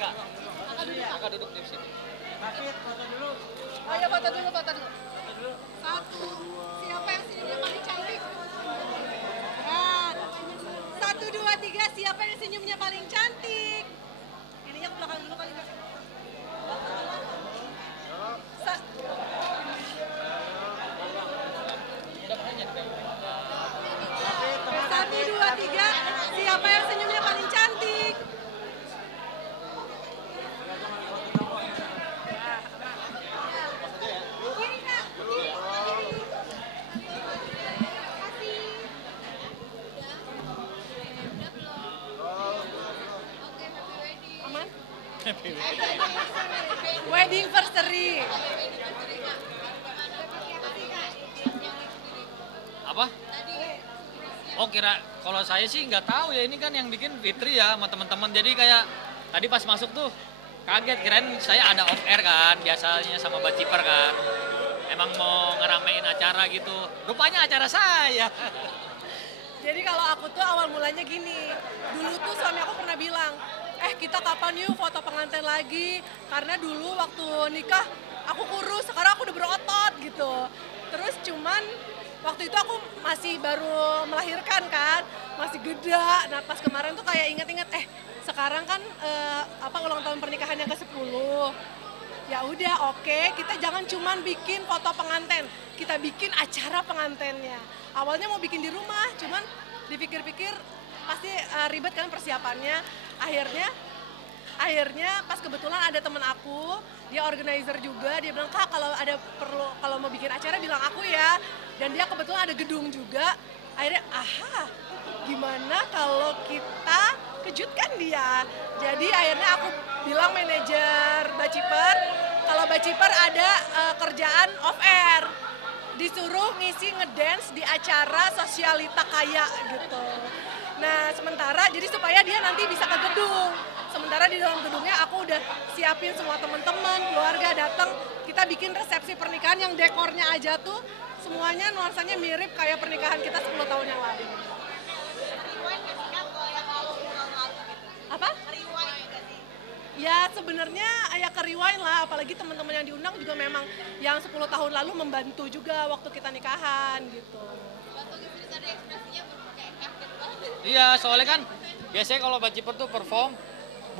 Kak. Kakak duduk di sini. Oh ya, foto dulu. Satu, siapa yang senyumnya paling cantik? Nah, satu, dua, tiga, siapa yang senyumnya paling cantik? Ininya ke belakang dulu kali Kak. Sa- Satu, dua, tiga, siapa yang senyumnya paling cantik? Ini Kak, ini. Aman? Wedding anniversary. Apa? Oh kira kalau saya sih nggak tahu ya, ini kan yang bikin Fitri ya sama teman-teman. Jadi kayak tadi pas masuk tuh kaget, kirain saya ada off air kan biasanya sama Baciper kan. Emang mau ngeramein acara gitu. Rupanya acara saya. Jadi kalau aku tuh awal mulanya gini, dulu tuh suami aku pernah bilang, kita kapan yuk foto pengantin lagi? Karena dulu waktu nikah aku kurus, sekarang aku udah berotot gitu. Terus cuman waktu itu aku masih baru melahirkan kan, masih gede. Nah pas kemarin tuh kayak inget-inget, sekarang kan ulang tahun pernikahan yang ke-10. Ya udah oke, kita jangan cuman bikin foto pengantin, kita bikin acara pengantinnya. Awalnya mau bikin di rumah, cuman dipikir-pikir pasti ribet kan persiapannya. Akhirnya pas kebetulan ada temen aku, dia organizer juga, dia bilang Kak kalau mau bikin acara bilang aku ya. Dan dia kebetulan ada gedung juga. Akhirnya gimana kalau kita kejutkan dia. Jadi akhirnya aku bilang manajer Baciper, kalau Baciper ada kerjaan off air, disuruh ngisi ngedance di acara sosialita kaya gitu. Nah sementara jadi supaya dia nanti bisa ke gedung. Sementara di dalam gedungnya aku udah siapin semua teman-teman, keluarga datang. Kita bikin resepsi pernikahan yang dekornya aja tuh semuanya nuansanya mirip kayak pernikahan kita 10 tahun yang lalu. Apa? Ya sebenarnya ya ke rewind lah, apalagi teman-teman yang diundang juga memang yang 10 tahun lalu membantu juga waktu kita nikahan gitu. Iya, soalnya kan biasanya kalau Baciper tuh perform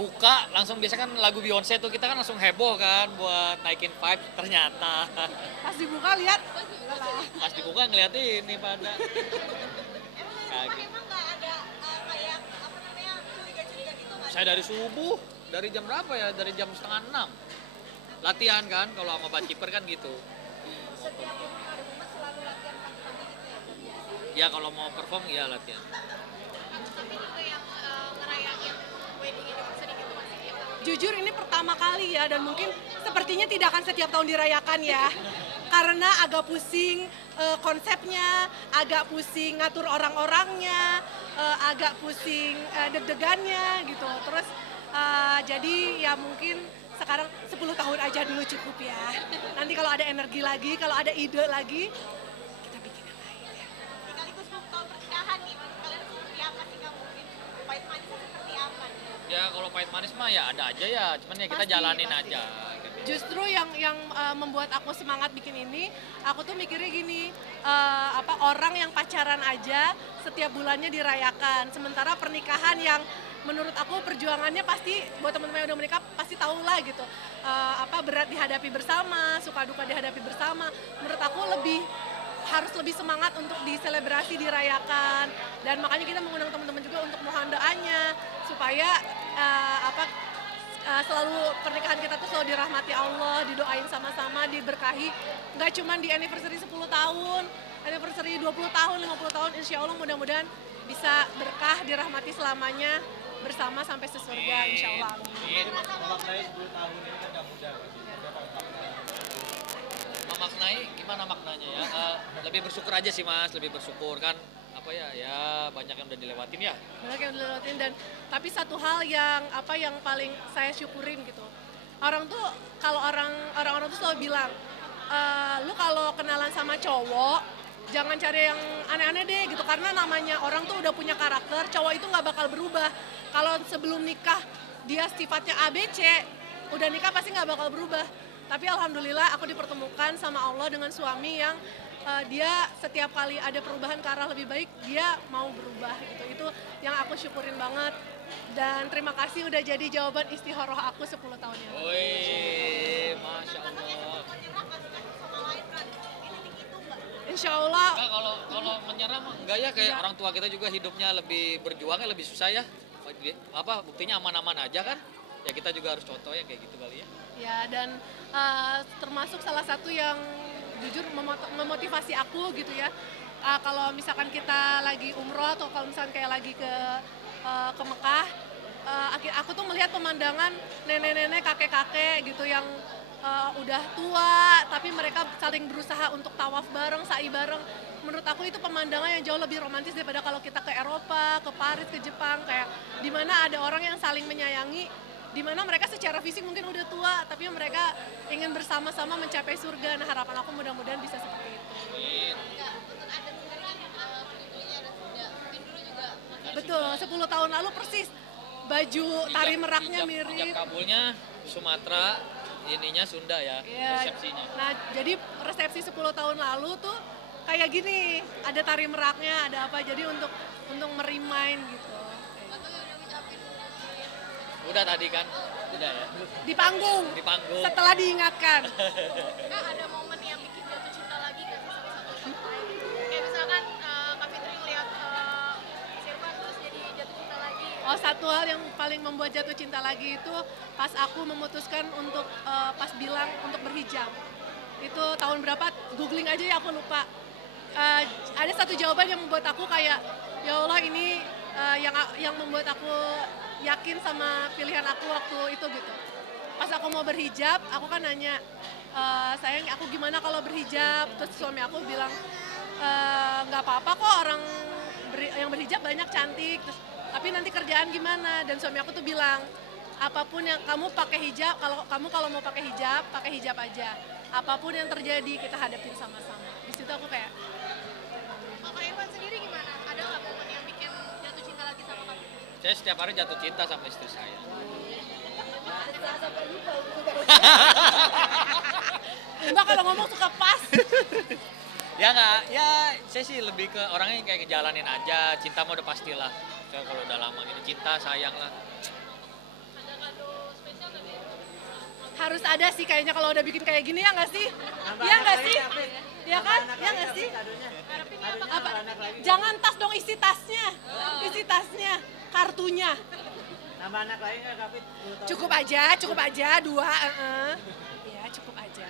buka langsung, biasa kan lagu Beyonce tuh kita kan langsung heboh kan buat naikin vibe, ternyata Pas dibuka lihat, pas dibuka ngeliatin ini pada kaget. Saya dari subuh, dari jam berapa ya? Dari jam setengah 6 latihan kan, kalau sama Baciper kan gitu. Ya kalau mau perform ya latihan. jujur ini pertama kali ya dan mungkin sepertinya tidak akan setiap tahun dirayakan ya. Karena agak pusing konsepnya, agak pusing ngatur orang-orangnya, agak pusing deg-degannya gitu. Terus jadi ya mungkin sekarang 10 tahun aja dulu cukup ya. Nanti kalau ada energi lagi, kalau ada ide lagi, kita bikin yang lain ya. Sekaligus 10 tahun pernikahan nih, menurut kalian seperti apa sih Kak? Mungkin pahit manisnya seperti apa nih? Ya kalau pahit manis mah ya ada aja ya, cuman ya kita Pasti, jalanin pasti. aja gitu. Justru yang membuat aku semangat bikin ini, aku tuh mikirnya gini, orang yang pacaran aja setiap bulannya dirayakan, sementara pernikahan yang menurut aku perjuangannya pasti buat teman-teman yang udah menikah pasti tahu lah gitu, berat dihadapi bersama, suka duka dihadapi bersama. Menurut aku harus lebih semangat untuk diselebrasi, dirayakan, dan makanya kita mengundang teman-teman juga untuk mohon doanya supaya selalu pernikahan kita tuh selalu dirahmati Allah, didoain sama-sama, diberkahi. Nggak cuma di anniversary 10 tahun, anniversary 20 tahun, 50 tahun, insya Allah mudah-mudahan bisa berkah, dirahmati selamanya bersama sampai sesurga, insya Allah. Amin. Memaknai gimana maknanya ya? Lebih bersyukur aja sih Mas, lebih bersyukur kan ya banyak yang udah dilewatin ya. Banyak yang dilewatin dan tapi satu hal yang paling saya syukurin gitu. Orang-orang tuh selalu bilang, lu kalau kenalan sama cowok jangan cari yang aneh-aneh deh gitu, karena namanya orang tuh udah punya karakter, cowok itu nggak bakal berubah. Kalau sebelum nikah dia sifatnya ABC, udah nikah pasti nggak bakal berubah. Tapi alhamdulillah aku dipertemukan sama Allah dengan suami yang dia setiap kali ada perubahan ke arah lebih baik, dia mau berubah gitu. Itu yang aku syukurin banget. Dan terima kasih udah jadi jawaban istikharah aku 10 tahun yang lalu. Wih, Masya Allah. menyerah nggak sih satu sama lain kan di titik itu nggak? Insya Allah Enggak, kalau menyerah mah enggak ya, kayak orang tua kita juga hidupnya lebih berjuangnya lebih susah ya. Apa buktinya aman-aman aja kan? Ya kita juga harus contoh ya kayak gitu kali ya. ya, dan termasuk salah satu yang jujur memotivasi aku gitu ya. Kalau misalkan kita lagi umroh atau kalau misalkan kayak lagi ke Mekah, aku tuh melihat pemandangan nenek-nenek, kakek-kakek gitu yang udah tua, tapi mereka saling berusaha untuk tawaf bareng, sa'i bareng. Menurut aku itu pemandangan yang jauh lebih romantis daripada kalau kita ke Eropa, ke Paris, ke Jepang, kayak dimana ada orang yang saling menyayangi, dimana mereka secara fisik mungkin udah tua, tapi mereka ingin bersama-sama mencapai surga. Nah, harapan aku mudah-mudahan bisa seperti itu. Amin. Nggak, untuk adat sendiri Fitrinya dan Sunda mungkin dulu juga Betul, 10 tahun lalu persis. Baju tari meraknya Ijab mirip. kabulnya Sumatera, ininya Sunda ya, Iya. resepsinya. Nah, jadi resepsi 10 tahun lalu tuh kayak gini, ada tari meraknya, ada apa, jadi untuk merimain gitu. atau yang udah ngucapin Udah tadi kan? Udah ya. Di panggung, Di panggung. setelah diingatkan. Kak, ada momen yang bikin jatuh cinta lagi nggak sih sama satu sama lain? Kayak misalkan Kak Fitri ngeliat Sirvan terus jadi jatuh cinta lagi. Oh, satu hal yang paling membuat jatuh cinta lagi itu pas aku memutuskan untuk pas bilang untuk berhijab. Itu tahun berapa? Googling aja ya, aku lupa. Ada satu jawaban yang membuat aku kayak, ya Allah, ini yang membuat aku yakin sama pilihan aku waktu itu gitu. Pas aku mau berhijab, aku kan nanya, sayang aku gimana kalau berhijab? Terus suami aku bilang, nggak apa-apa kok, orang yang berhijab banyak cantik. Terus, tapi nanti kerjaan gimana? Dan suami aku tuh bilang, apapun yang kamu pakai hijab, kalau mau pakai hijab aja. Apapun yang terjadi kita hadapin sama-sama. Di situ aku kayak, Kak Ivan sendiri gimana? Ada nggak momen yang bikin jatuh cinta lagi sama kamu? Saya setiap hari jatuh cinta sama istri saya. Mbak kalau ngomong suka pas. Ya nggak, ya saya sih lebih ke orangnya kayak ngejalanin aja. Cinta mah udah pastilah. Saya kalau udah lama gini cinta, sayang lah. Ada kado spesial nggak nih? Harus ada sih kayaknya kalau udah bikin kayak gini, ya nggak sih? Ya nggak sih? Ya kan? Ya nggak sih? Apa? Jangan tas dong, isi tasnya. Isi tasnya. Kartunya. Nambah anak lain nggak, Kak Fit? 10 tahun. Cukup aja, 2. Ya, cukup aja.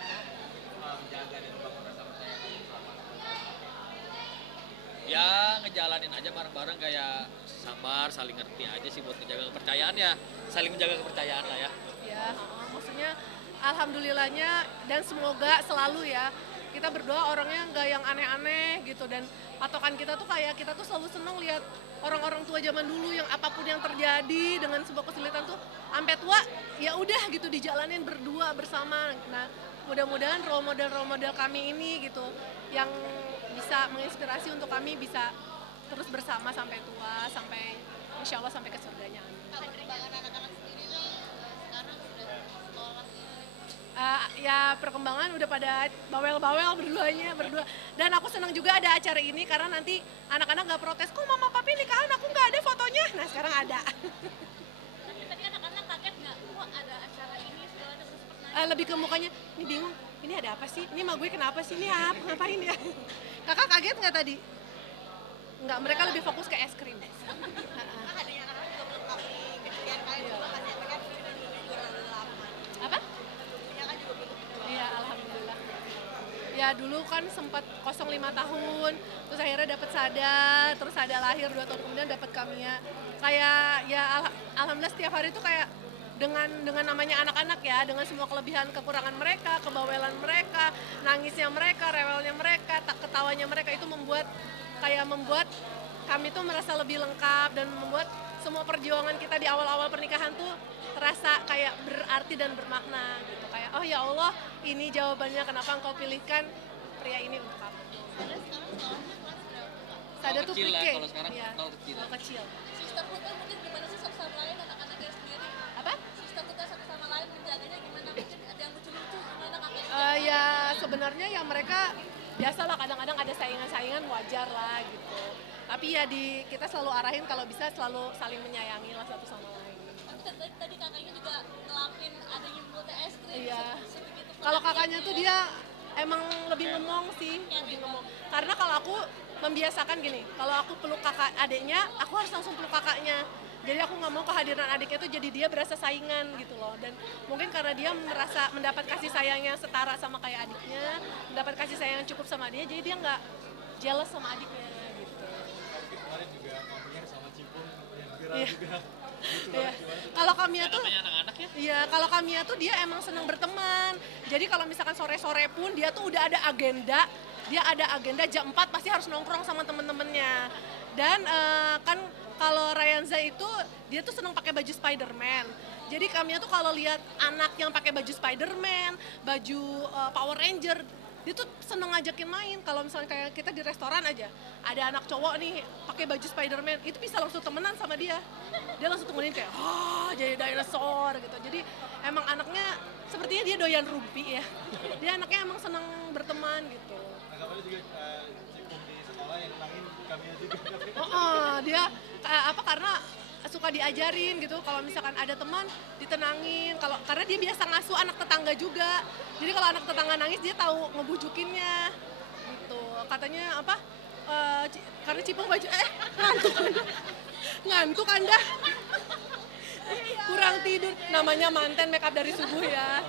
Ya ngejalanin aja bareng-bareng kayak sabar, saling ngerti aja sih buat menjaga kepercayaan ya. Saling menjaga kepercayaan lah ya. Ya, maksudnya alhamdulillahnya dan semoga selalu ya kita berdoa orangnya nggak yang aneh-aneh gitu, dan patokan kita tuh kayak kita tuh selalu seneng lihat orang-orang tua zaman dulu yang apapun yang terjadi dengan sebuah kesulitan tuh sampai tua ya udah gitu dijalanin berdua bersama. Nah, mudah-mudahan role model kami ini gitu yang bisa menginspirasi untuk kami bisa terus bersama sampai tua, sampai insya Allah sampai ke surganya. Amin. Kalau perkembangan anak-anak sendiri nih sekarang sudah sekolah. Ya perkembangan udah pada bawel-bawel berdua, dan aku senang juga ada acara ini karena nanti anak-anak nggak protes, kok mama papi nikahan aku nggak ada fotonya. Nah sekarang ada. Tadi anak-anak kaget nggak? Kok ada acara ini segala terus pernah? Lebih ke mukanya, ini bingung, ini ada apa sih, ini emak gue kenapa sih, ini apa, ngapain ya. Kakak kaget nggak tadi? Nggak, mereka lebih fokus ke es krim. Karena ada yang anak-anak juga melengkapi kejadian kalian juga kan ya, mereka juga juara 8. Apa? Punya kan juga belum. Iya, alhamdulillah. Ya dulu kan sempat kosong 5 tahun, terus akhirnya dapat Sada, terus Sada lahir 2 tahun kemudian dapat Kamia. Kayak ya alhamdulillah setiap hari tuh kayak dengan namanya anak-anak ya, dengan semua kelebihan kekurangan mereka, kebawelan mereka, nangisnya mereka, rewelnya mereka, ketawanya mereka, itu membuat kami tuh merasa lebih lengkap dan membuat semua perjuangan kita di awal-awal pernikahan tuh terasa kayak berarti dan bermakna gitu. Kayak oh ya Allah, ini jawabannya kenapa engkau pilihkan pria ini untuk aku. Sada tuh Kecil lah, pre-K. kalau sekarang Iya, nol kecil. nol kecil. Sisterhood mungkin gimana sih satu sama lain anak-anaknya sendiri? Apa? sebenarnya ya mereka biasalah kadang-kadang ada saingan-saingan wajar lah gitu. Tapi ya kita selalu arahin kalau bisa selalu saling menyayangi lah satu sama lain. Tadi kakaknya juga ngelapin adanya multi es krim. Iya. Sebegitu Kalau kakaknya tuh dia emang lebih ngemong sih, lebih ngemong. Karena kalau aku membiasakan gini, kalau aku peluk kakak adiknya, aku harus langsung peluk kakaknya. Jadi aku nggak mau kehadiran adiknya tuh jadi dia berasa saingan gitu loh. Dan mungkin karena dia merasa mendapat kasih sayang yang setara sama kayak adiknya, mendapat kasih sayang yang cukup sama dia, jadi dia nggak jealous sama adiknya gitu. Kemarin juga ngomongin sama Cipung yang viral Iya. juga. Iya. Kalau Kamia tuh Namanya anak-anak ya. iya, kalau Kamia tuh dia emang senang berteman. Jadi kalau misalkan sore-sore pun dia tuh udah ada agenda, dia ada agenda jam 4 pasti harus nongkrong sama temen-temennya. Dan kan kalau Ryanza itu dia tuh senang pakai baju Spider-Man. Jadi Kamia tuh kalau lihat anak yang pakai baju Spider-Man, baju Power Ranger, dia tuh seneng ngajakin main. Kalau misalnya kayak kita di restoran aja, ada anak cowok nih pakai baju Spider-Man, itu bisa langsung temenan sama dia. Dia langsung temenin kayak, jadi dinosaur gitu. Jadi emang anaknya sepertinya dia doyan rumpi ya. Dia anaknya emang seneng berteman gitu. Anggapannya juga Cipung di sekolah yang nangin Kamia juga. Dia karena suka diajarin gitu. Kalau misalkan ada teman ditenangin. Karena dia biasa ngasuh anak tetangga juga. Jadi kalau anak tetangga nangis dia tahu ngebujukinnya gitu. Katanya karena Cipung baju ngantuk Anda. Kurang tidur. Namanya manten make up dari subuh ya.